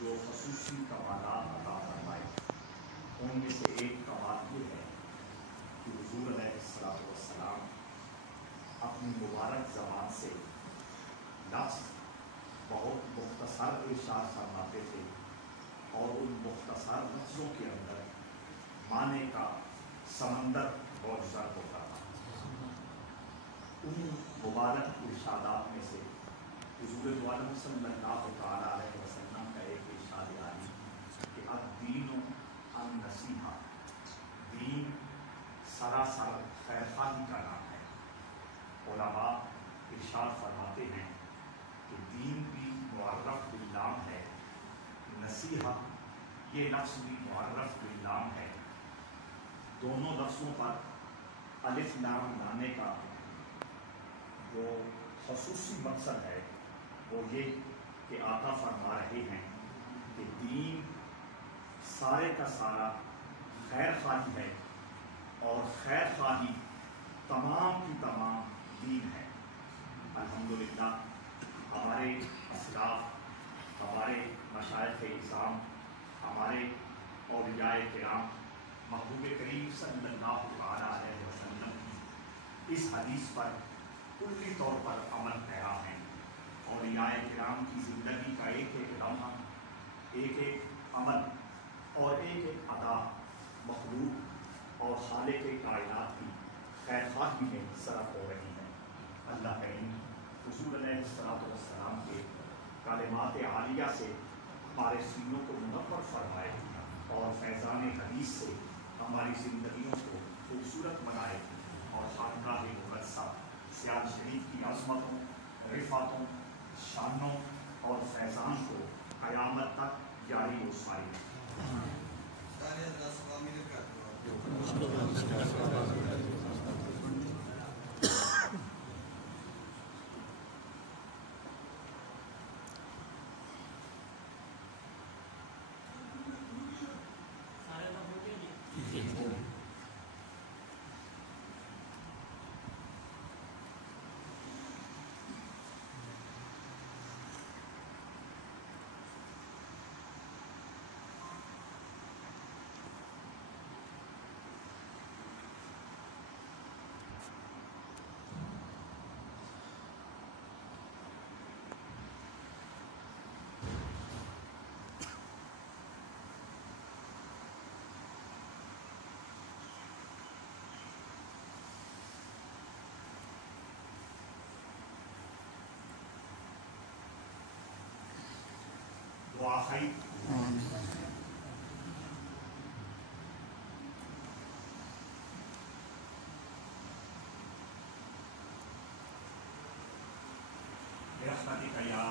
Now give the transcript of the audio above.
जो खसूसी कमालात अता फरमाए, उनमें से एक कमाल ये है कि हुज़ूर अलैहिस्सलाम अपनी मुबारक ज़बान से लफ्ज़ बहुत मुख्तसर इरशाद फरमाते थे और उन मुख्तसर लफ्ज़ों के अंदर माने का समंदर मौजूद होता था। उन मुबारक इरशादात में से हुज़ूर सल्लल्लाहु अलैहि वसल्लम का एक इरशाद आया कि अद-दीनु अन-नसीहा, दीन सरासर खैरखाही का नाम है। उलमा इरशाद फरमाते हैं कि दीन भी मुअर्रफ बिल-लाम है, नसीहा ये लफ्ज़ भी मुअर्रफ बिल-लाम है। दोनों लफ्ज़ों पर अलिफ लाम लाने का जो खसूसी मकसद है वो ये कि आका फरमा रहे हैं कि दीन सारे का सारा खैर खाही है और खैर खाही तमाम की तमाम दीन है। अल्हम्दुलिल्लाह हमारे असलाफ, हमारे मशाइख़ इज़ाम, हमारे औलियाए किराम महबूब करीम सल्लल्लाहु अलैहि वसल्लम की इस हदीस पर कुल्ली तौर पर अमल पैरा हैं। औलियाए किराम की ज़िंदगी का एक एक लम्हा, एक एक अमल और एक एक अदा मखलूक और खालिक कायनात की खैरखाही में सरफ हो रही है। अल्लाह करीम हुज़ूर अलैहिस्सलाम के कलिमात आलिया से हमारे सीनों को मुनव्वर फरमाए और फैज़ान हदीस से हमारी ज़िंदगियों को खूबसूरत बनाए और खानकाह मुक़द्दसा सियाल शरीफ की अज़मतों, रिफ़ातों, शानों और फैज़ान को क़यामत तक जारी व सारी। आखिरी रहमतिक या